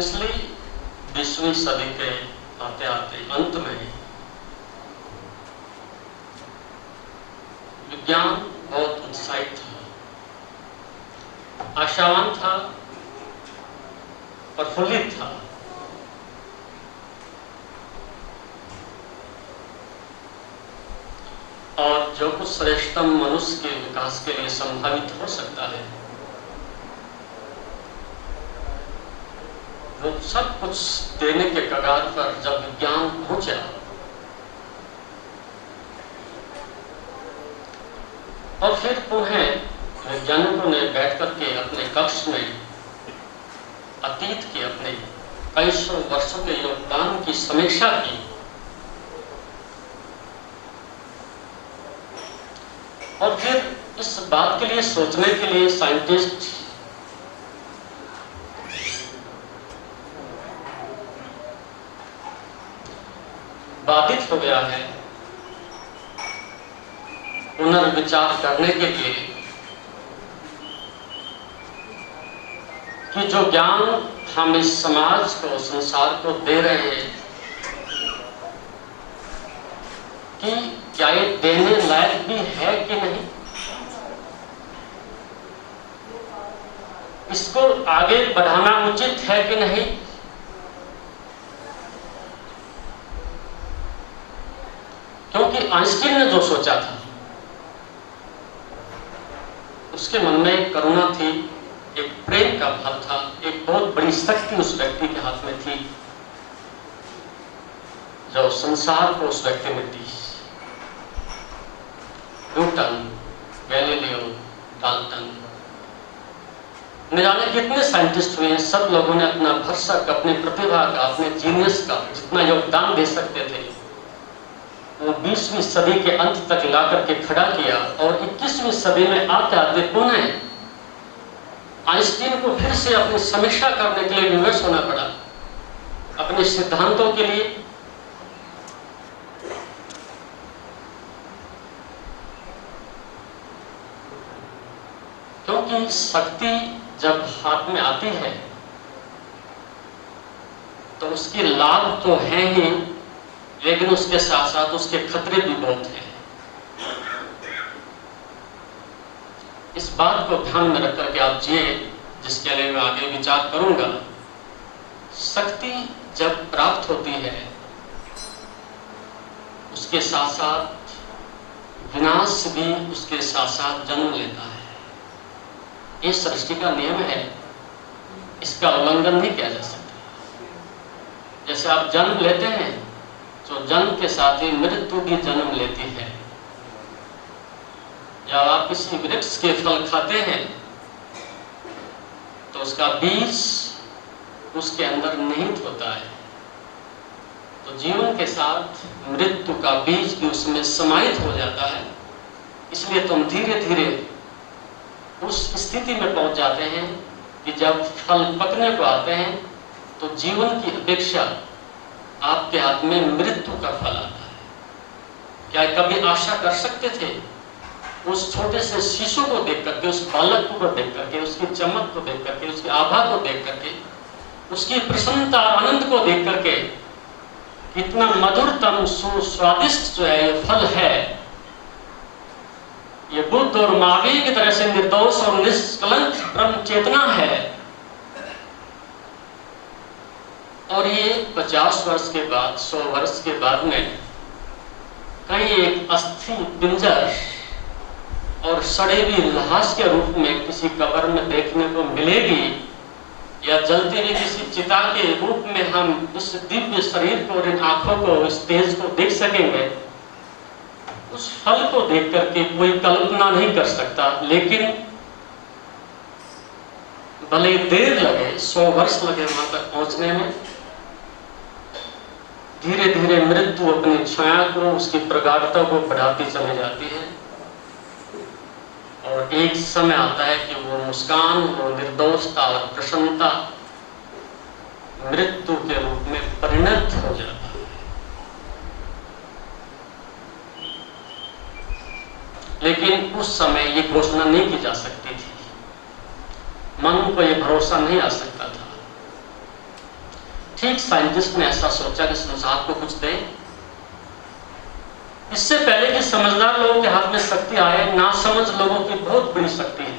पिछली 20वीं सदी के आते आते अंत में विज्ञान बहुत उत्साहित था, आशावान था, प्रफुल्लित था। और जो कुछ श्रेष्ठतम मनुष्य के विकास के लिए संभावित हो सकता है वो सब कुछ देने के कगार पर जब विज्ञान पहुंचा और फिर पुनः वैज्ञानिकों ने बैठ करके अपने कक्ष में अतीत के अपने कई सौ वर्षों के योगदान की समीक्षा की और फिर इस बात के लिए सोचने के लिए साइंटिस्ट बाधित हो गया है पुनर्विचार करने के लिए कि जो ज्ञान हम इस समाज को, संसार को दे रहे हैं कि क्या ये देने लायक भी है कि नहीं, इसको आगे बढ़ाना उचित है कि नहीं। क्योंकि आइंस्टीन ने जो सोचा था उसके मन में एक करुणा थी, एक प्रेम का भाव था, एक बहुत बड़ी शक्ति उस व्यक्ति के हाथ में थी जो संसार को उस व्यक्ति में दी। न्यूटन, गैलीलियो, डाल्टन, न जाने कितने साइंटिस्ट हुए हैं, सब लोगों ने अपना भरसक, अपनी प्रतिभा का, अपने जीनियस का जितना योगदान दे सकते थे वो 20वीं सदी के अंत तक ला करके खड़ा किया और 21वीं सदी में आते आते पुनः आइंस्टीन को फिर से अपनी समीक्षा करने के लिए विवश होना पड़ा अपने सिद्धांतों के लिए। क्योंकि शक्ति जब हाथ में आती है तो उसके लाभ तो हैं ही, लेकिन उसके साथ साथ उसके खतरे भी बहुत हैं। इस बात को ध्यान में रख करके आप जिए, जिसके लिए मैं आगे विचार करूंगा। शक्ति जब प्राप्त होती है उसके साथ साथ विनाश भी उसके साथ साथ जन्म लेता है। ये सृष्टि का नियम है, इसका उल्लंघन नहीं किया जा सकता। जैसे आप जन्म लेते हैं तो जन्म के साथ ही मृत्यु भी जन्म लेती है। जब आप किसी वृक्ष के फल खाते हैं तो उसका बीज उसके अंदर निहित होता है, तो जीवन के साथ मृत्यु का बीज भी उसमें समाहित हो जाता है। इसलिए तुम धीरे धीरे उस स्थिति में पहुंच जाते हैं कि जब फल पकने को आते हैं तो जीवन की अपेक्षा आपके हाथ में मृत्यु का फल आता है। क्या कभी आशा कर सकते थे उस छोटे से शिशु को देख करके, उस बालक को देख करके, उसकी चमक को देख करके, उसकी आभा को देख करके, उसकी प्रसन्नता और आनंद को देख करके कितना मधुरतम सुस्वादिष्ट जो है ये फल है, ये बुद्ध और महावीर की तरह से निर्दोष और निष्कलंक ब्रह्म चेतना है। और ये 50 वर्ष के बाद, 100 वर्ष के बाद में कहीं एक अस्थि पिंजर और सड़े हुई लाश के रूप में किसी कब्र में देखने को मिलेगी, या जलती हुई किसी चिता के रूप में हम इस दिव्य शरीर को और इन आंखों को, इस तेज को देख सकेंगे। उस फल को देख करके कोई कल्पना नहीं कर सकता। लेकिन भले देर लगे, 100 वर्ष लगे वहां तक पहुंचने में, धीरे धीरे मृत्यु अपनी छाया को, उसकी प्रगाढ़ता को बढ़ाती चली जाती है और एक समय आता है कि वो मुस्कान, वो निर्दोषता और प्रसन्नता मृत्यु के रूप में परिणत हो जाता है। लेकिन उस समय ये घोषणा नहीं की जा सकती थी, मन को ये भरोसा नहीं आ सकता था ठीक साइंटिस्ट ने ऐसा सोचा कि संसार को कुछ दे। इससे पहले कि समझदार लोगों के हाथ में शक्ति आए, नासमझ लोगों की बहुत बड़ी शक्ति है,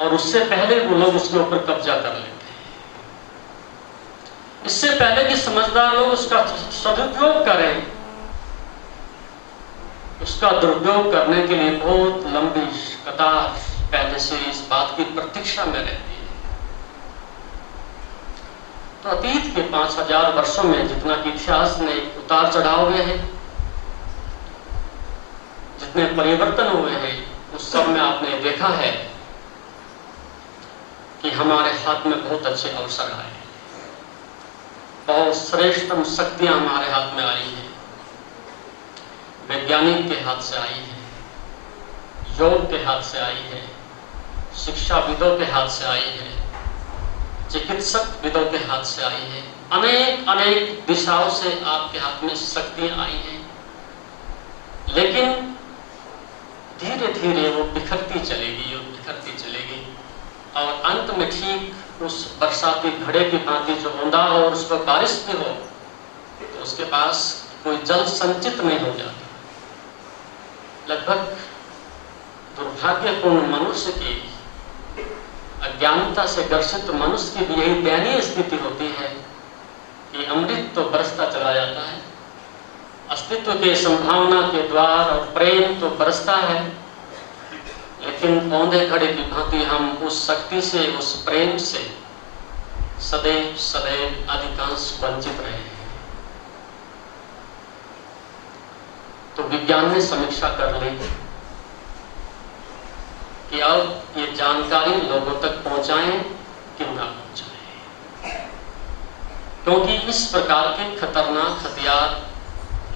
और उससे पहले वो लोग उसके ऊपर कब्जा कर लेते हैं। इससे पहले कि समझदार लोग उसका सदुपयोग करें, उसका दुरुपयोग करने के लिए बहुत लंबी कतार पहले से इस बात की प्रतीक्षा में रहती है। तो अतीत के 5000 वर्षों में जितना कि इतिहास ने उतार चढ़ाव हुए हैं, जितने परिवर्तन हुए हैं, उस सब में आपने देखा है कि हमारे हाथ में बहुत अच्छे अवसर आए, बहुत श्रेष्ठतम शक्तियां हमारे हाथ में आई हैं। वैज्ञानिक के हाथ से आई है, योग के हाथ से आई है, शिक्षाविदों के हाथ से आई है, चिकित्सक विदों के हाथ से आई है। अनेक अनेक दिशाओं से आपके हाथ में शक्तियां आई हैं, लेकिन धीरे धीरे वो बिखरती चलेगी और बिखरती चलेगी, और अंत में ठीक उस बरसाती घड़े की भांति जो बूंदा हो और उस पर बारिश भी हो, तो उसके पास कोई जल संचित नहीं हो जाता। लगभग दुर्भाग्यपूर्ण मनुष्य की, अज्ञानता से ग्रसित मनुष्य की भी यही दयनीय स्थिति होती है कि अमृत तो बरसता चला जाता है, अस्तित्व के संभावना के द्वार और प्रेम तो बरसता है, लेकिन औंधे घड़े की भांति हम उस शक्ति से, उस प्रेम से सदैव सदैव अधिकांश वंचित रहे हैं। तो विज्ञान ने समीक्षा कर ली कि अब ये जानकारी लोगों तक पहुंचाएं कि ना पहुंचाएं, क्योंकि इस प्रकार के खतरनाक हथियार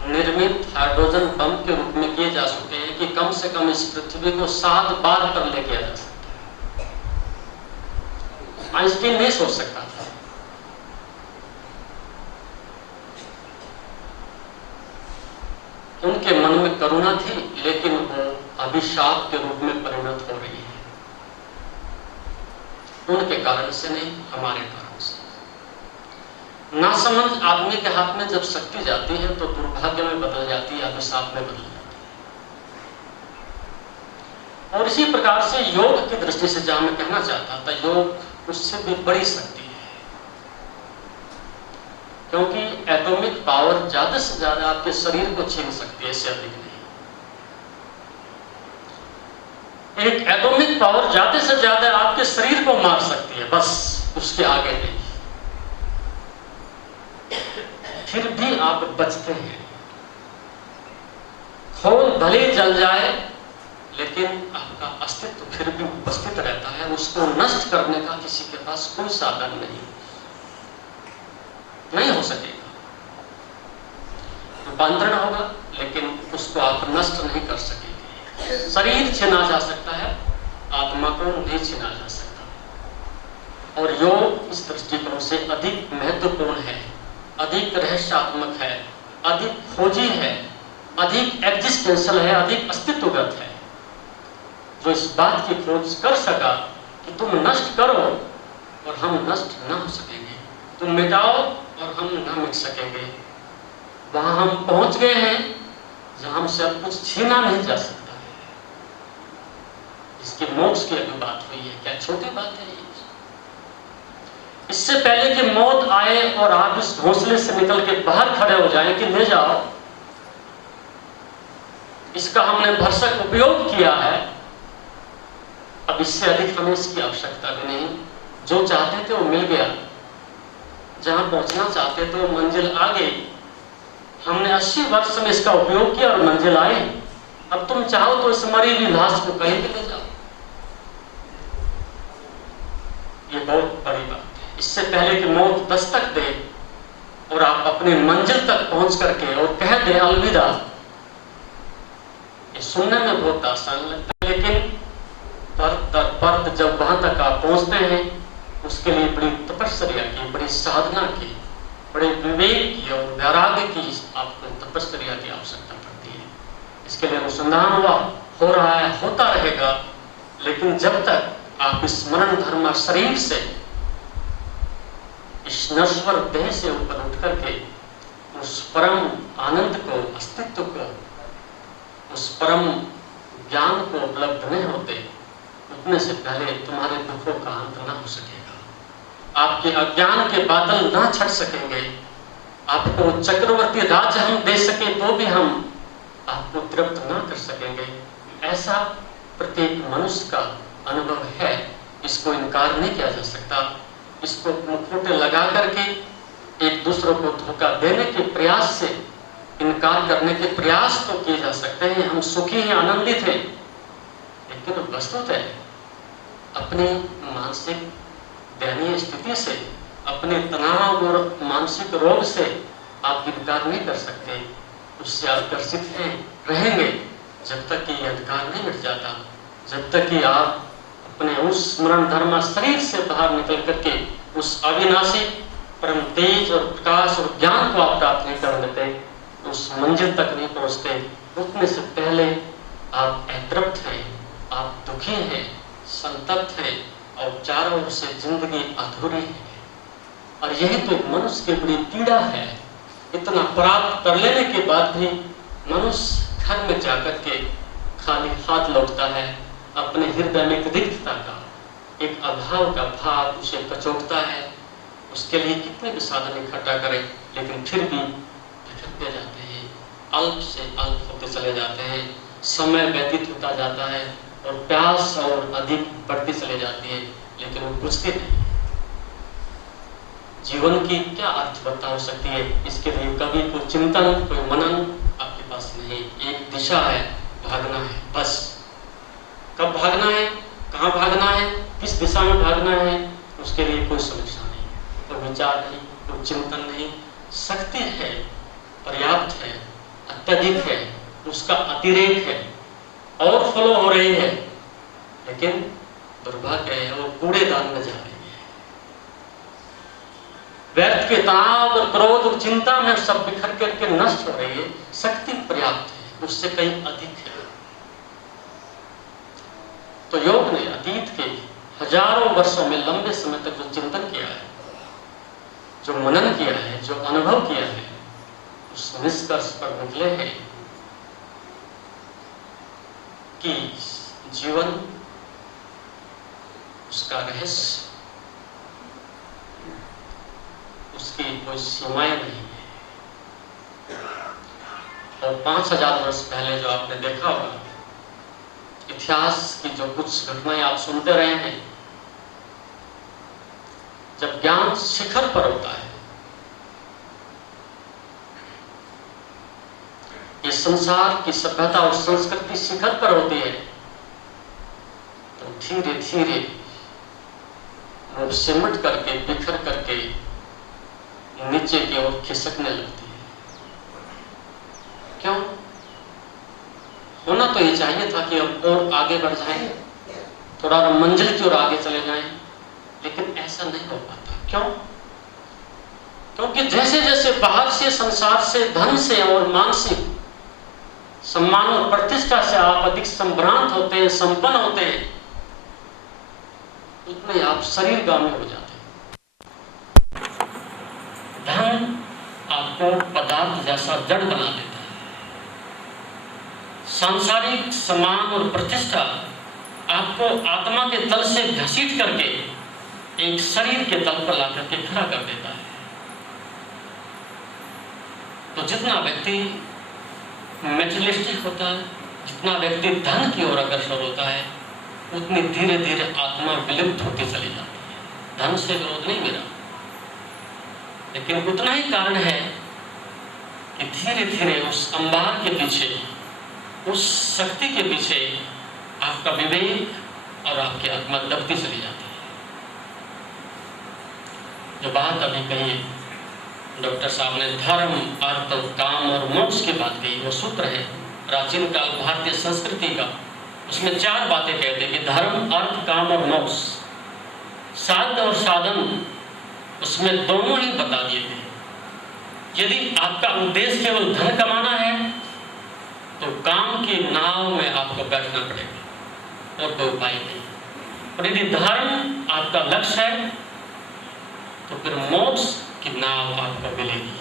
निर्मित हाइड्रोजन बम के रूप में किए जा सकते हैं कि कम से कम इस पृथ्वी को 7 बार पर ले गया जा सकता है। आइंस्टीन नहीं सोच सकता था। उनके मन में करुणा थी, लेकिन वो अभिशाप के रूप में परिणत हो रही है। उनके कारण से नहीं, हमारे कारण से। नासमझ आदमी के हाथ में जब शक्ति जाती है तो दुर्भाग्य में बदल जाती है, अभिशाप में बदल जाती है। और इसी प्रकार से योग की दृष्टि से जहां मैं कहना चाहता था, योग उससे भी बड़ी शक्ति है, क्योंकि एटॉमिक पावर ज्यादा से ज्यादा आपके शरीर को छीन सकती है, इससे अधिक नहीं। एक एटॉमिक पावर ज्यादा से ज्यादा आपके शरीर को मार सकती है, बस उसके आगे नहीं। फिर भी आप बचते हैं। खोल भले जल जाए, लेकिन आपका अस्तित्व फिर भी उपस्थित रहता है। उसको नष्ट करने का किसी के पास कोई साधन नहीं हो सकेगा। रूपांतरण होगा, लेकिन उसको आप नष्ट नहीं कर सकेंगे। शरीर छीना जा सकता है, आत्मा को नहीं छीना जा सकता। और योग इस दृष्टिकोण से अधिक महत्वपूर्ण है, अधिक रहस्यात्मक है, अधिक खोजी है, अधिक एग्जिस्टेंशियल है, अधिक अस्तित्वगत है। जो इस बात की खोज कर सका कि तुम नष्ट करो और हम नष्ट ना हो सकेंगे, तुम मिटाओ और हम ना मिट सकेंगे। वहां हम पहुंच गए हैं जहां हमसे अब कुछ छीना नहीं जा सकता। इसकी मोक्ष की अभी बात हुई है, क्या छोटी बात है ये? इससे पहले कि मौत आए और आप इस घोंसले से निकल के बाहर खड़े हो जाएं कि ले जाओ, इसका हमने भरसक उपयोग किया है। अब इससे अधिक हमें इसकी आवश्यकता भी नहीं। जो चाहते थे वो मिल गया, जहां पहुंचना चाहते थे वो मंजिल आ गई। हमने 80 वर्ष में इसका उपयोग किया और मंजिल आई। अब तुम चाहो तो इस मरी हुई लाश को कहीं भी ले जाओ। ये बहुत बड़ी बात है। इससे पहले कि मौत दस्तक दे और आप अपनी मंजिल तक पहुंच करके और कह दे अलविदा, ये सुनने में बहुत आसान लगता है, लेकिन परत दर परत जब वहां तक आप पहुंचते हैं, उसके लिए बड़ी तपस्या की, बड़ी साधना की, बड़े विवेक की और वैराग्य की आपको तपस्या की आवश्यकता पड़ती है। इसके लिए अनुसंधान हो रहा है, होता रहेगा, लेकिन जब तक आप इस मरण धर्म शरीर से इस नश्वर देह से ऊपर उठ करके उस परम आनंद को, अस्तित्व को, उस परम ज्ञान को उपलब्ध नहीं होते, उतने से पहले तुम्हारे दुखों का अंत ना हो सकेगा। आपके अज्ञान के बादल ना छट सकेंगे। आपको चक्रवर्ती राज्य हम दे सके तो भी हम आपको तृप्त ना कर सकेंगे। ऐसा प्रत्येक मनुष्य का अनुभव है, इसको इनकार नहीं किया जा सकता। इसको मुखौटे लगा करके एक दूसरों को धोखा देने के प्रयास से, इनकार करने के प्रयास तो किए जा सकते हैं, हम सुखी हैं, आनंदित हैं, लेकिन वस्तुतः अपनी मानसिक दयनीय स्थिति से, अपने तनाव और मानसिक रोग से आप इनकार नहीं कर सकते। उससे आप ग्रसित हैं, रहेंगे जब तक कि यह अंधकार नहीं मिट जाता, जब तक कि आप अपने उस स्मरण धर्म शरीर से बाहर निकल करके उस अविनाशी परम तेज और प्रकाश और ज्ञान को आप प्राप्त नहीं कर लेते, उस मंजिल तक नहीं पहुंचते, उतने से पहले आप अतृप्त हैं, आप दुखी हैं, संतप्त हैं और चारों ओर से जिंदगी अधूरी है। और यही तो मनुष्य की बड़ी पीड़ा है। इतना प्राप्त कर लेने के बाद भी मनुष्य घर में जाकर के खाली हाथ लौटता है। अपने हृदय में एक रिक्तता का, एक अभाव का भाव उसे कचोटता है। उसके लिए कितने भी साधन इकट्ठा करें, लेकिन फिर भी भटकते जाते हैं, अल्प से अल्प होते चले जाते हैं। समय व्यतीत होता जाता है और प्यास और अधिक बढ़ती चली जाती है, लेकिन वो बुझते नहीं। जीवन की क्या अर्थवत्ता हो सकती है, इसके लिए कभी कोई चिंतन, कोई मनन आपके पास नहीं। एक दिशा है, भागना है, बस। कब भागना है, कहाँ भागना है, किस दिशा में भागना है, उसके लिए कोई समीक्षा नहीं, कोई विचार नहीं, कोई चिंतन नहीं। शक्ति है, पर्याप्त है, अत्यधिक है, उसका अतिरेक है और फ्लो हो रही है, लेकिन दुर्भाग्य है वो कूड़ेदान में जा रही है। व्यर्थ के तनाव और क्रोध और चिंता में सब बिखर करके नष्ट हो रही है। शक्ति पर्याप्त है, उससे कहीं अधिक है। तो योग ने अतीत के हजारों वर्षों में लंबे समय तक जो चिंतन किया है, जो मनन किया है, जो अनुभव किया है, उस निष्कर्ष पर निकले हैं कि जीवन, उसका रहस्य, उसकी कोई सीमाएं नहीं है। और 5000 वर्ष पहले जो आपने देखा होगा, इतिहास की जो कुछ घटनाएं आप सुनते रहे हैं, जब ज्ञान शिखर पर होता है, ये संसार की सभ्यता और संस्कृति शिखर पर होती है, तो धीरे धीरे वो सिमट करके, बिखर करके नीचे की ओर खिसकने लगती है। क्यों? होना तो ये चाहिए था कि अब और आगे बढ़ जाएं, थोड़ा मंजिल की ओर आगे चले जाएं, लेकिन ऐसा नहीं हो पाता। क्यों? क्योंकि जैसे जैसे बाहर से, संसार से, धन से और मानसिक सम्मान और प्रतिष्ठा से आप अधिक संभ्रांत होते हैं, संपन्न होते हैं, उतने आप शरीरगामी हो जाते हैं। धन आपको पदार्थ जैसा जड़ बना देता है। सांसारिक सम्मान और प्रतिष्ठा आपको आत्मा के तल से घसीट करके एक शरीर के तल पर लाकर के खड़ा कर देता है। तो जितना व्यक्ति मेटेरियलिस्टिक होता है, जितना व्यक्ति धन की ओर अग्रसर होता है, उतनी धीरे धीरे आत्मा विलुप्त होती चली जाती है। धन से विरोध नहीं मेरा, लेकिन उतना ही कारण है कि धीरे धीरे उस अंबार के पीछे, उस शक्ति के पीछे आपका विवेक और आपकी आत्मा दबती चली जाती है। जो बात अभी कही डॉक्टर साहब ने, धर्म, अर्थ, काम और मोक्ष की बात कही, वो सूत्र है प्राचीन काल भारतीय संस्कृति का। उसमें 4 बातें कहते हैं कि धर्म, अर्थ, काम और मोक्ष। साध्य और साधन उसमें दोनों ही बता दिए गए। यदि आपका उद्देश्य केवल धन कमाना है, तो काम की नाव में आपको बैठना पड़ेगा और कोई उपाय नहीं। और यदि धर्म आपका लक्ष्य है, तो फिर मोक्ष की नाव आपको मिलेगी।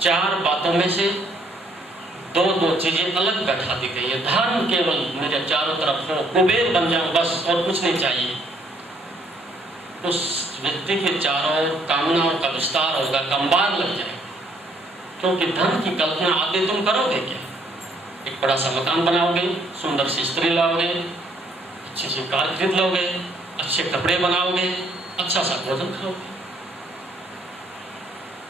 4 बातों में से 2 चीजें अलग बैठा दी गई है। धर्म केवल मेरे चारों तरफ हो, कुबेर बन जाऊं बस, और कुछ नहीं चाहिए। उस व्यक्ति के चारों कामनाओं का विस्तार होगा, कंबार लग जाएगा। क्योंकि धन की कल्पना आगे तुम करोगे क्या? एक बड़ा सा मकान बनाओगे, सुंदर सी स्त्री लाओगे, अच्छी सी कार खरीद लोगे, अच्छे कपड़े बनाओगे, अच्छा सा भोजन खाओगे,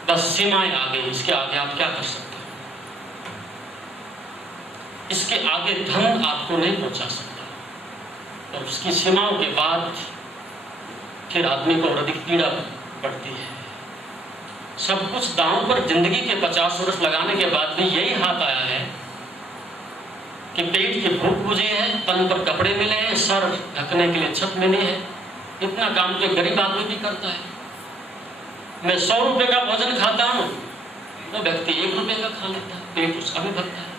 बस सीमाएं आ गई। इसके आगे आप क्या कर सकते हो? इसके आगे धन आपको नहीं पहुंचा सकता। और उसकी सीमाओं के बाद फिर आदमी को और अधिक पीड़ा पड़ती है। सब कुछ दांव पर जिंदगी के 50 वर्ष लगाने के बाद भी यही हाथ आया है कि पेट की भूख बुझी है, तन पर कपड़े मिले हैं, सर ढकने के लिए छत मिली है। इतना काम तो गरीब आदमी भी करता है। मैं 100 रुपए का भोजन खाता हूँ, वो व्यक्ति 1 रुपए का खा लेता है, पेट उसका भी भरता है।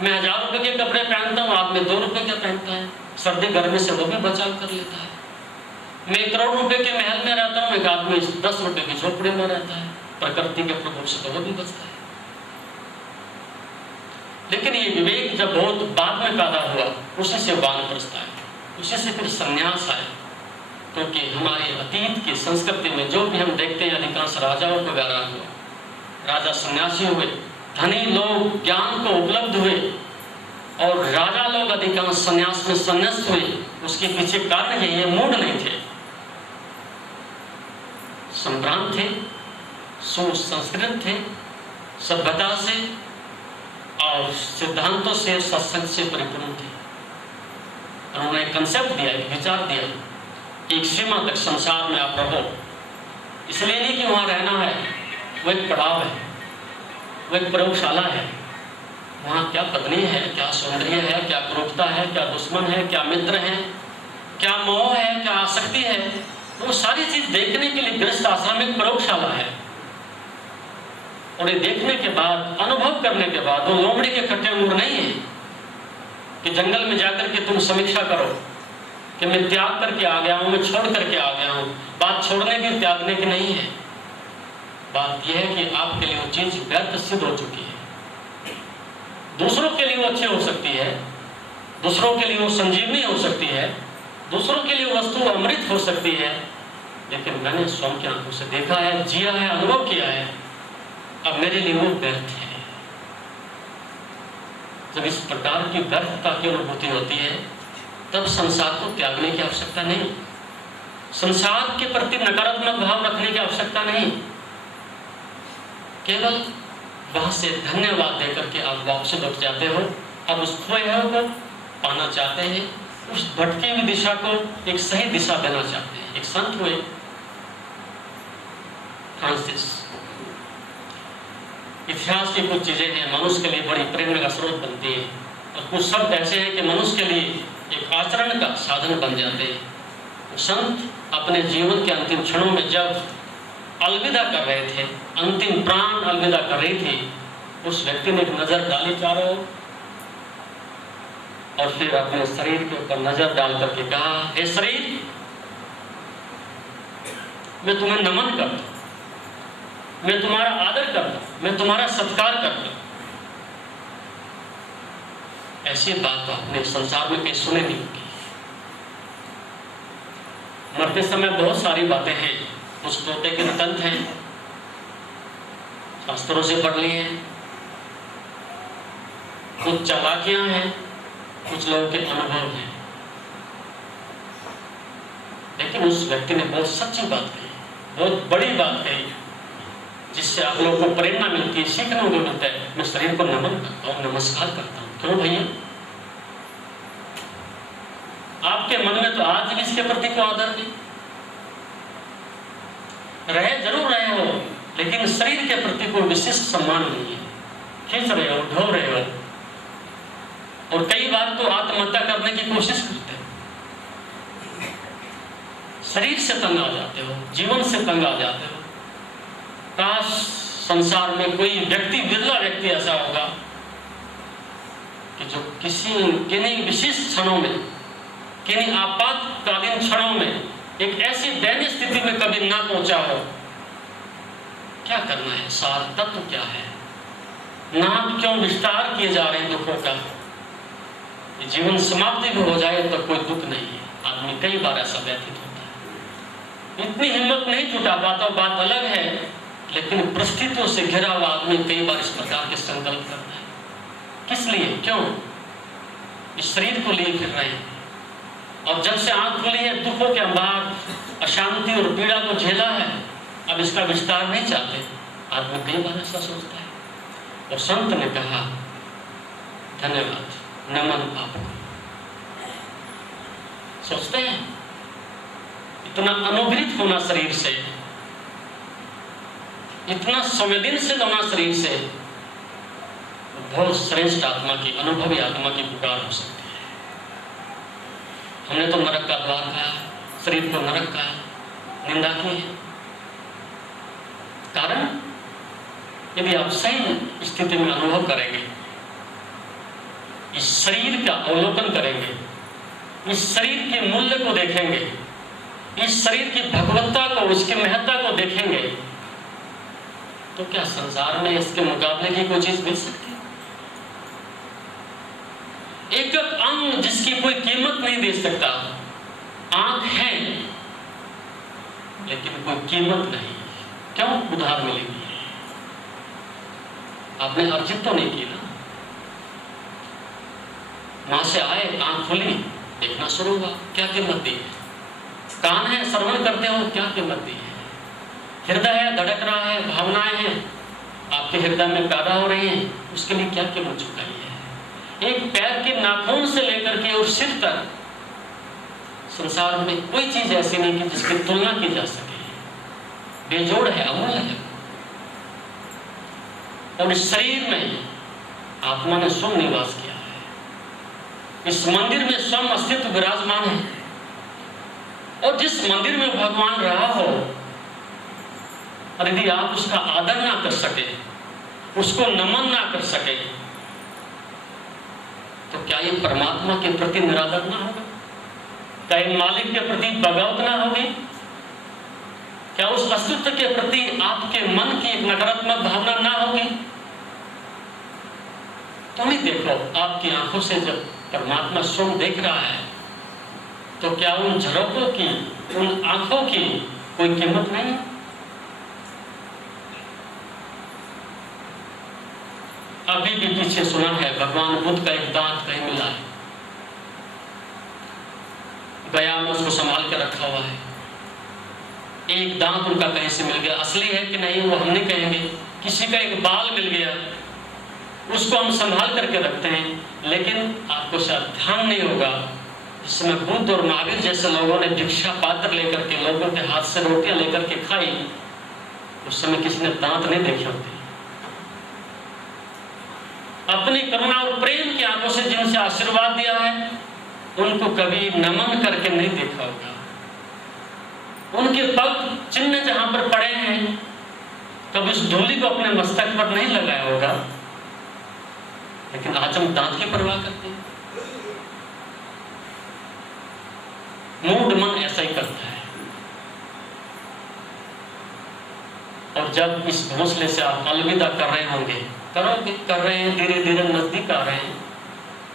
मैं 1000 रुपए के कपड़े पहनता हूँ, आदमी 2 रुपए का पहनता है, सर्दी गर्मी से वो भी बचाव कर लेता है। मैं 1 करोड़ रुपए के महल में रहता हूँ, एक आदमी 10 रुपए की झोपड़ी में रहता है, प्रकृति के प्रकोप से तो वो भी बचता है। लेकिन ये विवेक जब बहुत बाद में पैदा हुआ, उसी से वानप्रस्थ आया, उसी से फिर संन्यास आया। क्योंकि हमारे अतीत की संस्कृति में जो भी हम देखते हैं, अधिकांश राजाओं को वैराग हुआ, राजा सन्यासी हुए, धनी लोग ज्ञान को उपलब्ध हुए, और राजा लोग अधिकांश संन्यास में संन्यास्त हुए। उसके पीछे कारण है, ये मूड नहीं थे, संभ्रांत थे, सुसंस्कृत थे, सभ्यता से और सिद्धांतों से, सत्संग से परिपूर्ण थे। उन्होंने एक कंसेप्ट दिया, एक विचार दिया, एक सीमा तक संसार में आप रहो। इसलिए नहीं कि वहां रहना है, वो एक पड़ाव है, वो एक प्रयोगशाला है। वहां क्या पत्नी है, क्या सौंदर्य है, क्या क्रूरता है, क्या दुश्मन है, क्या मित्र है, क्या मोह है, क्या आसक्ति है, वो सारी चीज देखने के लिए गृहस्थ आश्रम एक प्रयोगशाला है। और ये देखने के बाद, अनुभव करने के बाद, वो लोमड़ी के कट्टे अंगूर नहीं है कि जंगल में जाकर के तुम समीक्षा करो कि मैं त्याग करके आ गया हूं, मैं छोड़ करके आ गया हूं। बात छोड़ने की, त्यागने की नहीं है। बात यह है कि आपके लिए वो चीज व्यर्थ सिद्ध हो चुकी है। दूसरों के लिए वो अच्छी हो सकती है, दूसरों के लिए वो संजीवनी हो सकती है, दूसरों के लिए वस्तु अमृत हो सकती है, लेकिन मैंने स्वयं की आंखों से देखा है, जिया है, अनुभव किया है, अब मेरे लिए वो व्यर्थ है। जब इस प्रकार की व्यर्थता की अनुभूति होती है, तब संसार को त्यागने की आवश्यकता नहीं, संसार के प्रति नकारात्मक भाव रखने की आवश्यकता नहीं। केवल वहां से धन्यवाद देकर के आप वापस लौट जाते हो और उस खोए को पाना चाहते हैं, उस भटकी हुई दिशा को एक सही दिशा देना चाहते हैं। एक संत हुए फ्रांसिस। इतिहास की कुछ चीजें हैं मनुष्य के लिए बड़ी प्रेरणा का स्रोत बनती है, और कुछ शब्द ऐसे हैं कि मनुष्य के लिए एक आचरण का साधन बन जाते हैं। संत अपने जीवन के अंतिम क्षणों में जब अलविदा कर रहे थे, अंतिम प्राण अलविदा कर रही थी, उस व्यक्ति ने एक नजर डाली चारों ओर, और फिर अपने शरीर के ऊपर नजर डाल करके कहा, हे शरीर, मैं तुम्हें नमन करता हूं, मैं तुम्हारा आदर करता हूं, मैं तुम्हारा सत्कार करता हूं। ऐसी बात तो आपने संसार में कहीं सुने नहीं होगी। मरते समय बहुत सारी बातें हैं, कुछ तोते के तंत्र हैं, शास्त्रों से पढ़ लिए हैं, कुछ चालाकियां हैं, कुछ लोगों के अनुभव हैं। लेकिन उस व्यक्ति ने बहुत सच्ची बात कही, बहुत बड़ी बात कही, जिससे आप लोगों को प्रेरणा मिलती है, सीखने को मिलता है। मैं शरीर को नमन करता हूँ, नमस्कार करता हूँ। क्यों भैया? आपके मन में तो आज भी इसके प्रति कोई आदर नहीं, रहे जरूर रहे हो, लेकिन शरीर के प्रति कोई विशिष्ट सम्मान नहीं है। खींच रहे हो, ढो रहे हो, और कई बार तो आत्महत्या करने की कोशिश करते हो। शरीर से तंग आ जाते हो, जीवन से तंग आ जाते हो। काश संसार में कोई व्यक्ति, विरला व्यक्ति ऐसा होगा कि जो किन्हीं विशिष्ट क्षणों में, किन्हीं आपातकालीन क्षणों में एक ऐसी दयनीय स्थिति में कभी ना पहुंचा हो, क्या करना है? सार तत्व क्या है? नाम क्यों विस्तार किए जा रहे हैं दुखों का? जीवन समाप्ति भी हो जाए तो कोई दुख नहीं है। आदमी कई बार ऐसा व्यतीत होता है, इतनी हिम्मत नहीं जुटा पाता, बात अलग है, लेकिन परिस्थितियों से घिरा हुआ आदमी कई बार इस प्रकार के संकल्प करता है। किस लिए? क्यों? इस शरीर को लिए फिर रहे हैं, और जब से आंख खुली है दुखों के अंबार, अशांति और पीड़ा को झेला है, अब इसका विस्तार नहीं चाहते। आदमी कई बार ऐसा सोचता है, और संत ने कहा धन्यवाद, नमन आपको। सोचते हैं इतना अनुग्रहित होना शरीर से, इतना संवेदनशील होना शरीर से, बहुत श्रेष्ठ आत्मा की, अनुभवी आत्मा की पुकार हो सकती है। हमने तो नरक का द्वार कहा, शरीर को नरक कहा, निंदा की है। कारण यदि आप सही स्थिति में अनुभव करेंगे, इस शरीर का अवलोकन करेंगे, इस शरीर के मूल्य को देखेंगे, इस शरीर की भगवत्ता को, उसकी महत्ता को देखेंगे, तो क्या संसार में इसके मुकाबले की कोई चीज मिल सकती है? एक अंग जिसकी कोई कीमत नहीं दे सकता, आंख है लेकिन कोई कीमत नहीं, क्यों? उधार मिलेगी, आपने अर्जित तो नहीं की ना। वहां से आए, आंख खुली, देखना शुरू हुआ, क्या कीमत दी है? कान है, श्रवण करते हो, क्या कीमत दी है? हृदय है, धड़क रहा है, भावनाएं हैं आपके हृदय में पैदा हो रही हैं, उसके लिए क्या कीमत चुकाई है? एक पैर के नाखून से लेकर के और सिर तक संसार में कोई चीज ऐसी नहीं कि जिसकी तुलना की जा सके, बेजोड़ है, अमूल्य है। और इस शरीर में आत्मा ने स्वयं निवास किया है, इस मंदिर में स्वयं अस्तित्व विराजमान है, और जिस मंदिर में भगवान रहा हो, और यदि आप उसका आदर ना कर सके, उसको नमन ना कर सके, तो क्या ये परमात्मा के प्रति निरादर ना होगा? क्या ये मालिक के प्रति बगावत ना होगी? क्या उस अस्तित्व के प्रति आपके मन की नकारात्मक भावना ना होगी? तो नहीं, देखो आपकी आंखों से जब परमात्मा स्वयं देख रहा है, तो क्या उन झरोकों की, उन आंखों की कोई कीमत नहीं? अभी भी पीछे सुना है भगवान बुद्ध का एक दांत कहीं मिला है, गया में उसको संभाल के रखा हुआ है। एक दांत उनका कहीं से मिल गया, असली है कि नहीं वो हम नहीं कहेंगे। किसी का एक बाल मिल गया, उसको हम संभाल करके रखते हैं, लेकिन आपको शायद ध्यान नहीं होगा, जिसमें बुद्ध और महावीर जैसे लोगों ने भिक्षा पात्र लेकर के लोगों के हाथ से रोटियां लेकर के खाई, उस समय किसी ने दांत नहीं देखे होते। अपनी करुणा और प्रेम की आंखों से जिनसे आशीर्वाद दिया है, उनको कभी नमन करके नहीं देखा होगा, उनके पग चिन्ह जहां पर पड़े हैं, कभी उस धूलि को अपने मस्तक पर नहीं लगाया होगा, लेकिन आज हम दांत की परवाह करते हैं। मूड मन ऐसा ही करता है। और जब इस घोंसले से आप अलविदा कर रहे होंगे, करोगे, कर रहे हैं, धीरे धीरे नजदीक आ रहे हैं,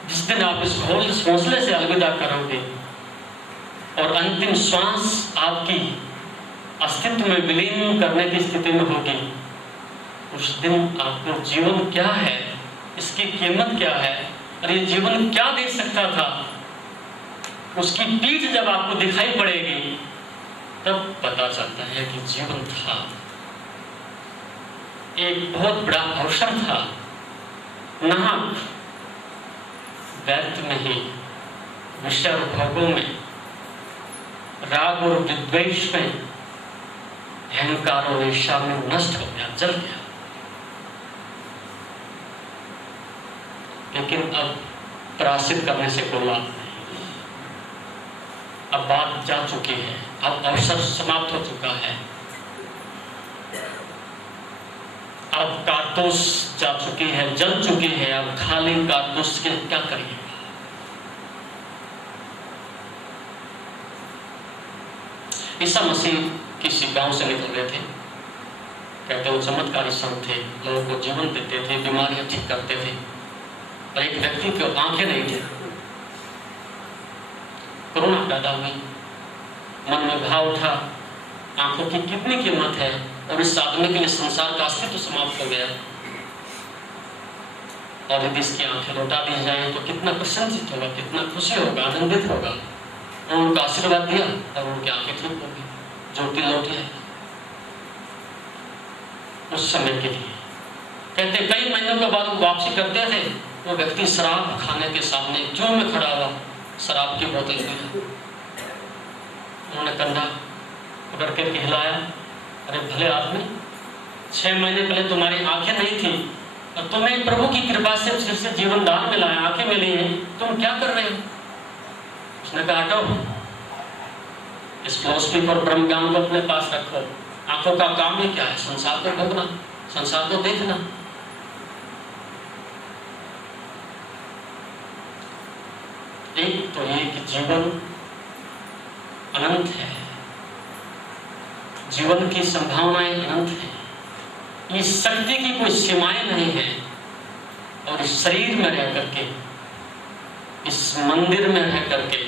जिस दिन आप इस घोंसले से अलविदा करोगे और अंतिम श्वास आपकी अस्तित्व में विलीन करने की स्थिति में होगी, उस दिन आपको जीवन क्या है, इसकी कीमत क्या है, और ये जीवन क्या दे सकता था, उसकी पीठ जब आपको दिखाई पड़ेगी, तब पता चलता है कि जीवन था, एक बहुत बड़ा अवसर था, नाहक व्यर्थ में ही विषय और भोगों में, राग और विद्वेष में, अहंकार और ईर्ष्या में नष्ट हो गया, जल गया। लेकिन अब प्रायश्चित करने से कोई लाभ नहीं, अब बात जा चुकी है, अब अवसर समाप्त हो चुका है, अब कारतूस जा चुकी है, जल चुकी है, अब खाली कारतूस के क्या करिए? ईसा मसीह किसी गांव से निकल रहे थे। कहते वो चमत्कारी संत थे, लोगों को जीवन देते थे, बीमारियां ठीक करते थे। और एक व्यक्ति की आंखें नहीं थी। कोरोना पैदा हुई, मन में भाव उठा, आंखों की कितनी कीमत है और इस आदमी के लिए संसार का अस्तित्व समाप्त हो गया, और यदि इसकी आंखें लौटा दी जाए तो कितना प्रसन्नचित होगा, कितना खुशी होगा, आनंदित होगा। और उनका आशीर्वाद दिया और उनकी आंखें ठीक हो गई, ज्योति लौट आई उस समय के लिए। कहते कई महीनों के बाद वो वापसी करते थे, वो व्यक्ति शराब खाने के सामने क्यों में खड़ा हुआ, शराब की बोतल दी, उन्होंने कंधा पकड़ के हिलाया, अरे भले आदमी, 6 महीने पहले तुम्हारी आंखें नहीं थी और तुम्हें प्रभु की कृपा से फिर से जीवन दान मिला है, आंखें मिली हैं, तुम क्या कर रहे हो? उसने कहा हटो, इस फिलॉसफी और ब्रह्म ज्ञान को अपने पास रखो। आंखों का काम ही क्या है? संसार को भोगना, संसार को देखना। एक तो ये कि जीवन अनंत है, जीवन की संभावनाएं अनंत है, इस शक्ति की कोई सीमाएं नहीं है। और इस शरीर में रह करके, इस मंदिर में रह करके,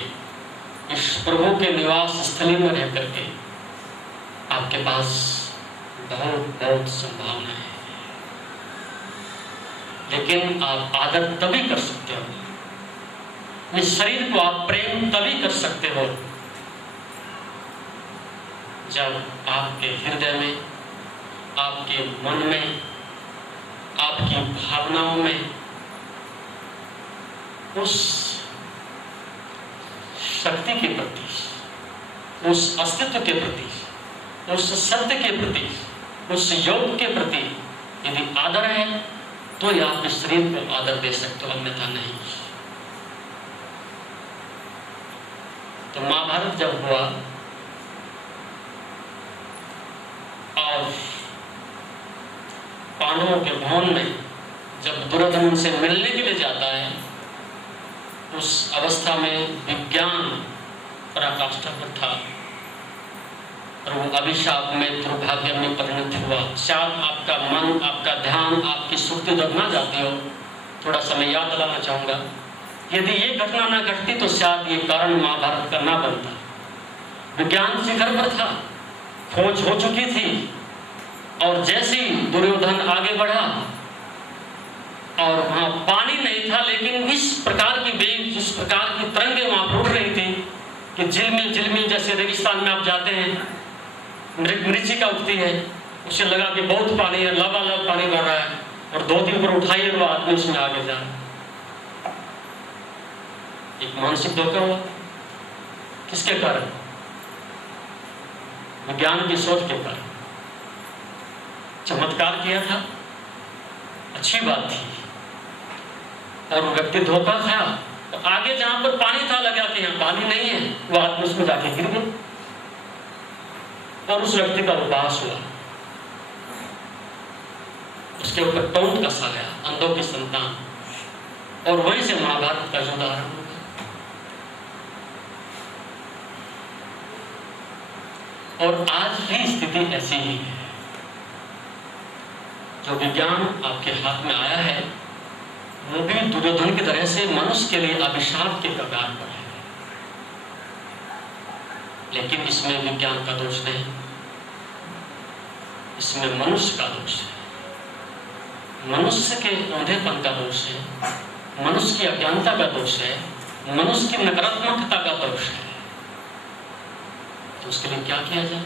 इस प्रभु के निवास स्थली में रह करके आपके पास बहुत बहुत संभावना है। लेकिन आप आदर तभी कर सकते हो, इस शरीर को आप प्रेम तभी कर सकते हो जब आपके हृदय में, आपके मन में, आपकी भावनाओं में उस शक्ति के प्रति, उस अस्तित्व के प्रति, उस सत्य के प्रति, उस योग के प्रति यदि आदर है तो ही आप इस शरीर को आदर दे सकते हो, अन्यथा नहीं। तो महाभारत जब हुआ और पांडवों के भवन में जब दुर्योधन से मिलने के लिए जाता है, उस अवस्था में विज्ञान पराकाष्ठा पर था और वो अभिशाप में, दुर्भाग्य में परिणत हुआ। शायद आपका मन, आपका ध्यान, आपकी सुर्ति दबना जाती हो। थोड़ा समय याद दिलाना चाहूँगा, यदि ये घटना ना घटती तो शायद ये कारण महाभारत का ना बनता। विज्ञान शिखर पर था, खोज हो चुकी थी, और जैसे ही दुर्योधन आगे बढ़ा और वहाँ पानी नहीं था, लेकिन इस प्रकार की वेग, जिस प्रकार की तरंगें वहाँ फूट रही थी कि झिलमिल झिलमिल, जैसे रेगिस्तान में आप जाते हैं मृचिका उठती है, उसे लगा कि बहुत पानी है, लबालब पानी भर रहा है, और 2-3 पर उठाइए वो आदमी उसमें आगे जा। एक मानसिक धोखा हुआ, किसके कारण? विज्ञान की शोध के कारण। चमत्कार किया था, अच्छी बात थी, और वो व्यक्ति धोखा खाया, तो आगे जहां पर पानी था लगा कि यहाँ पानी नहीं है, वो आदमी उसमें जाके गिर गया और उस व्यक्ति का उपवास हुआ, उसके ऊपर टोंट कसा गया, अंधों की संतान, और वहीं से महाभारत का उदाहरण हुआ। और आज भी स्थिति ऐसी ही है। जो विज्ञान आपके हाथ में आया है वो भी दुर्योधन की तरह से मनुष्य के लिए अभिशाप के कगार पर है, लेकिन इसमें विज्ञान का दोष नहीं, इसमें मनुष्य का दोष है, मनुष्य के अंधेपन का दोष है, मनुष्य की अज्ञानता का दोष है, मनुष्य की नकारात्मकता का दोष है। तो उसके लिए क्या किया जाए?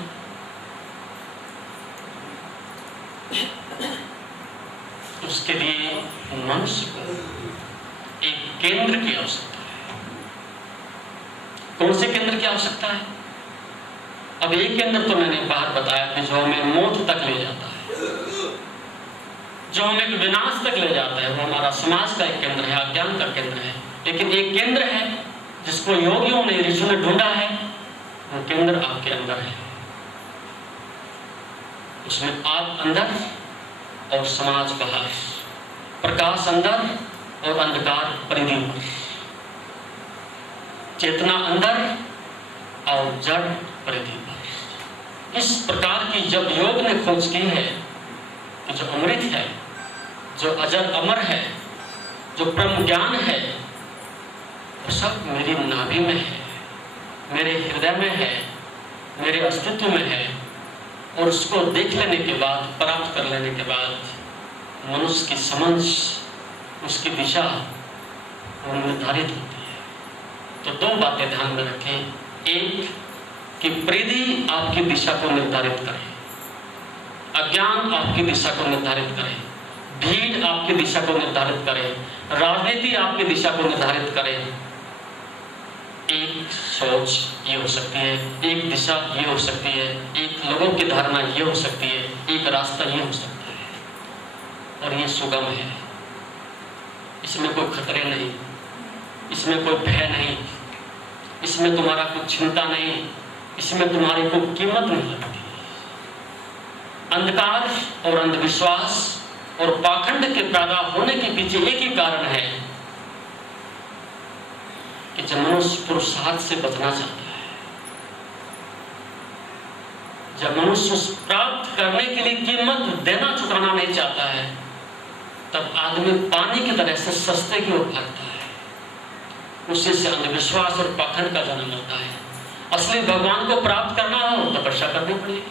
उसके लिए मनुष्य को एक केंद्र की आवश्यकता है। कौन से केंद्र की आवश्यकता है? अब एक केंद्र तो मैंने बाहर बताया कि जो हमें मौत तक ले जाता है, जो हमें विनाश तक ले जाता है, वो हमारा समाज का एक केंद्र है, अज्ञान का केंद्र है। लेकिन एक केंद्र है जिसको योगियों ने, ऋषियों ने ढूंढा है, वो केंद्र आपके अंदर है। उसमें आप अंदर और समाज बाहर, प्रकाश अंदर और अंधकार परिधि पर, चेतना अंदर और जड़ परिधि पर। इस प्रकार की जब योग ने खोज की है कि जो अमृत है, जो अजर अमर है, जो ब्रह्म ज्ञान है, वो सब मेरी नाभि में है, मेरे हृदय में है, मेरे अस्तित्व में है। और उसको देख लेने के बाद, प्राप्त कर लेने के बाद मनुष्य की समझ, उसकी दिशा वो निर्धारित होती है। तो दो बातें ध्यान में रखें। एक कि परिधि आपकी दिशा को निर्धारित करे, अज्ञान आपकी दिशा को निर्धारित करे, भीड़ आपकी दिशा को निर्धारित करे, राजनीति आपकी दिशा को निर्धारित करे। एक सोच ये हो सकती है, एक दिशा ये हो सकती है, एक लोगों की धारणा ये हो सकती है, एक रास्ता ये हो सकता है। और ये सुगम है, इसमें कोई खतरे नहीं, इसमें कोई भय नहीं, इसमें तुम्हारा कुछ चिंता नहीं, इसमें तुम्हारी कोई कीमत नहीं लगती। अंधकार और अंधविश्वास और पाखंड के पैदा होने के पीछे एक ही कारण है कि जब मनुष्य पुरुषार्थ से बचना चाहता है, जब मनुष्य प्राप्त करने के लिए कीमत देना चुकाना नहीं चाहता है, तब आदमी पानी की तरह से सस्ते की ओर भागता है। उसी से अंधविश्वास और पाखंड का जन्म होता है। असली भगवान को प्राप्त करना हो तो तपस्या करनी पड़ेगी,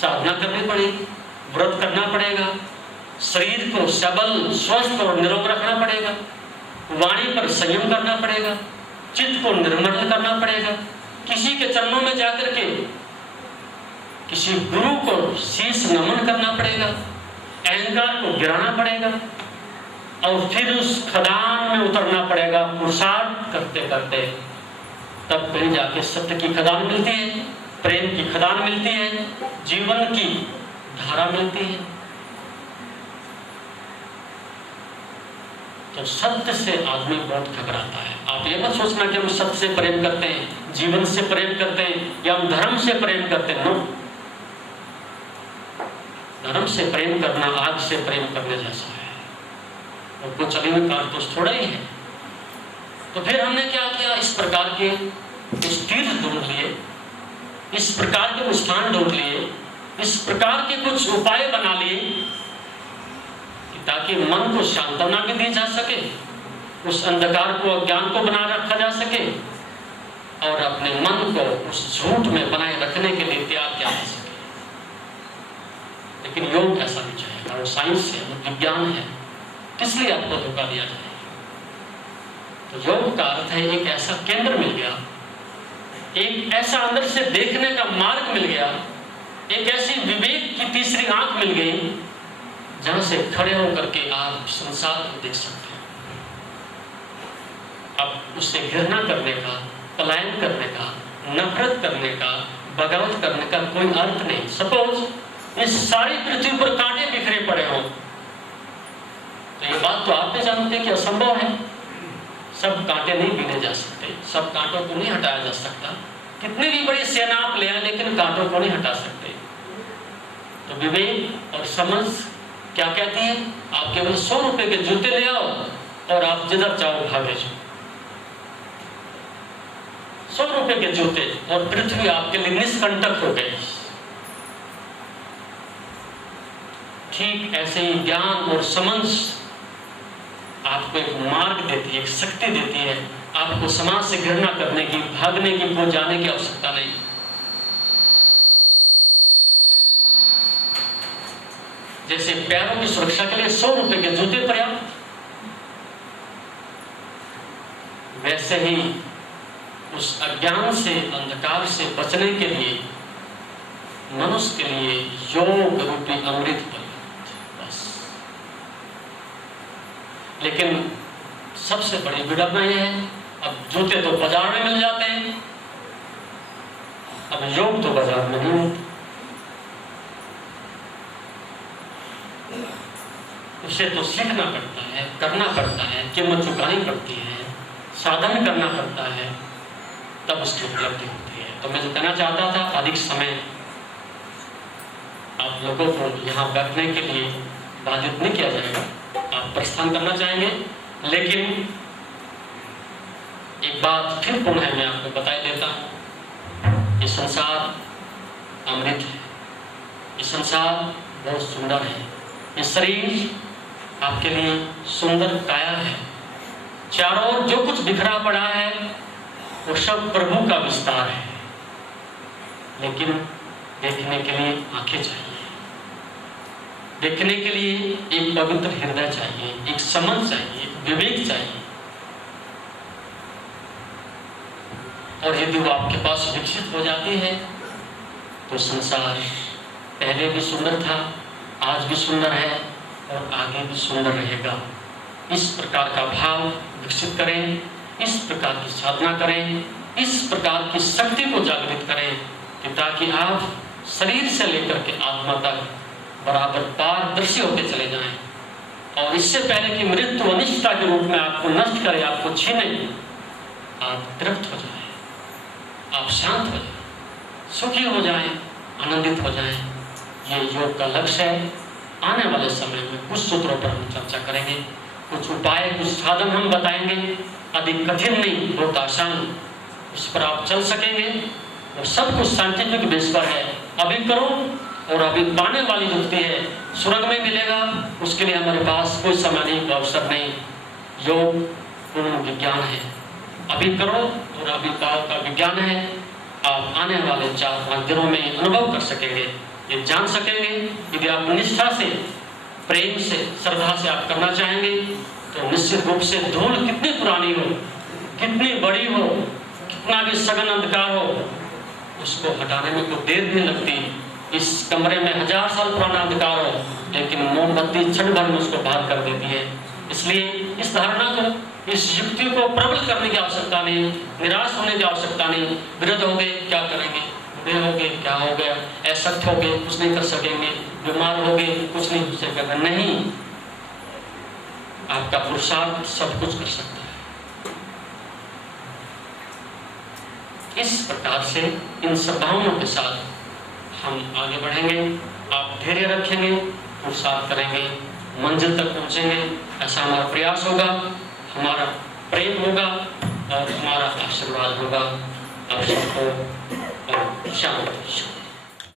साधना करनी पड़ेगी, व्रत करना पड़ेगा, शरीर को सबल, स्वस्थ और निरोग रखना पड़ेगा, वाणी पर संयम करना पड़ेगा, चित्त को निर्मल करना पड़ेगा, किसी के चरणों में जाकर के किसी गुरु को शीश नमन करना पड़ेगा, अहंकार को गिराना पड़ेगा और फिर उस खदान में उतरना पड़ेगा पुरुषार्थ करते करते। तब कहीं जाके सत्य की खदान मिलती है, प्रेम की खदान मिलती है, जीवन की धारा मिलती है। तो सत्य से आदमी बहुत घबराता है। आप ये मत सोचना कि हम सत्य से प्रेम करते हैं, जीवन से प्रेम करते हैं या हम धर्म से प्रेम करते हैं। नो, धर्म से प्रेम करना आग से प्रेम करने जैसा है और कुछ अभी का तो थोड़ा ही है। तो फिर हमने क्या किया, इस प्रकार के कुछ तीर्थ ढूंढ लिए, इस प्रकार के कुछ स्थान ढूंढ लिए, इस प्रकार के कुछ उपाय बना लिए ताकि मन को सांत्वना भी दी जा सके, उस अंधकार को, अज्ञान को बना रखा जा सके और अपने मन को उस झूठ में बनाए रखने के लिए त्याग किया जा सके। लेकिन योग ऐसा नहीं चाहेगा, वो साइंस है, वो विज्ञान है, किस लिए आपको धोखा दिया जाए। तो योग का अर्थ है एक ऐसा केंद्र मिल गया, एक ऐसा अंदर से देखने का मार्ग मिल गया, एक ऐसी विवेक की तीसरी आंख मिल गई जहां से खड़े होकर के आप संसार को देख सकते हैं। अब उससे घृणा करने का, पलायन करने का, नफरत करने का, बगावत करने का कोई अर्थ नहीं। सपोज इस सारी पृथ्वी पर कांटे बिखरे पड़े हों तो ये बात तो आप भी जानते हैं कि असंभव है। सब कांटे नहीं बीने जा सकते, सब कांटों को नहीं हटाया जा सकता। कितनी भी बड़ी सेना आप ले आए लेकिन कांटों को नहीं हटा सकते। तो विवेक और समझ क्या कहती है, आप केवल 100 रुपए के जूते ले आओ और आप जिधर चाहो भागे जाओ। 100 रुपए के जूते और पृथ्वी आपके लिए निष्कंटक हो गई। ठीक ऐसे ही ज्ञान और समझ आपको एक मार्ग देती है, एक शक्ति देती है। आपको समाज से घृणा करने की, भागने की, वो जाने की आवश्यकता नहीं। जैसे पैरों की सुरक्षा के लिए 100 रुपए के जूते पर्याप्त, वैसे ही उस अज्ञान से, अंधकार से बचने के लिए मनुष्य के लिए योग रूपी अमृत पर्याप्त, बस। लेकिन सबसे बड़ी विडंबना यह है, अब जूते तो बाजार में मिल जाते हैं, अब योग तो बाजार में नहीं मिलता। उसे तो सीखना पड़ता है, करना पड़ता है, कीमत चुकानी पड़ती है, साधन करना पड़ता है, तब उसकी उपलब्धि होती है। तो मैं जो कहना चाहता था, अधिक समय आप लोगों को यहाँ बैठने के लिए बाधित नहीं किया जाएगा। आप प्रस्थान करना चाहेंगे, लेकिन एक बात फिर पुनः मैं आपको बता देता हूँ कि संसार अमृत है। ये संसार बहुत सुंदर है। ये शरीर आपके लिए सुंदर काया है। चारों ओर जो कुछ बिखरा पड़ा है वो सब प्रभु का विस्तार है। लेकिन देखने के लिए आंखें चाहिए, देखने के लिए एक पवित्र हृदय चाहिए, एक समझ चाहिए, एक विवेक चाहिए। और यदि वो आपके पास विकसित हो जाती है तो संसार पहले भी सुंदर था, आज भी सुंदर है और आगे भी सुंदर रहेगा। इस प्रकार का भाव विकसित करें, इस प्रकार की साधना करें, इस प्रकार की शक्ति को जागृत करें कि ताकि आप शरीर से लेकर के आत्मा तक बराबर पारदर्शी होते चले जाएं। और इससे पहले कि मृत्यु अनिष्टता के रूप में आपको नष्ट करे, आपको छीने, आप तृप्त हो जाएं, आप शांत हो जाएं, सुखी हो जाएं, आनंदित हो जाएं। ये योग का लक्ष्य है। आने वाले समय में कुछ सूत्रों पर हम चर्चा करेंगे, कुछ उपाय, कुछ साधन हम बताएंगे। अधिक कठिन नहीं, बहुत आसान, इस पर आप चल सकेंगे। और सब कुछ साइंटिफिक बेस पर है। अभी करो और अभी पाने वाली युक्ति है, स्वर्ग में मिलेगा, उसके लिए हमारे पास कोई समय नहीं, कोई अवसर नहीं। योग पूर्ण विज्ञान है। अभी करो और अभी का विज्ञान है। आप आने वाले 4-5 दिनों में अनुभव कर सकेंगे, ये जान सकेंगे। यदि आप निष्ठा से, प्रेम से, श्रद्धा से आप करना चाहेंगे तो निश्चित रूप से धूल कितनी पुरानी हो, कितनी बड़ी हो, कितना भी सघन अंधकार हो, उसको हटाने में कोई देर नहीं लगती। इस कमरे में 1000 साल पुराना अंधकार हो, लेकिन मोमबत्ती क्षण भर में उसको बाहर कर देती है। इसलिए इस धारणा को, इस युक्ति को प्रबल करने की आवश्यकता नहीं, निराश होने की आवश्यकता नहीं। विरोध हो गए, क्या करेंगे, बुढ़े हो गए, क्या हो गया, असक्त हो गए, कुछ नहीं कर सकेंगे, बीमार हो गए, कुछ नहीं हो सकेगा। नहीं, आपका पुरुषार्थ सब कुछ कर सकता है। इस प्रकार से इन सद्भावनाओं के साथ हम आगे बढ़ेंगे। आप धैर्य रखेंगे, पुरुषार्थ करेंगे, मंजिल तक पहुंचेंगे। ऐसा हमारा प्रयास होगा, हमारा प्रेम होगा और हमारा आशीर्वाद होगा। आप सबको शांति।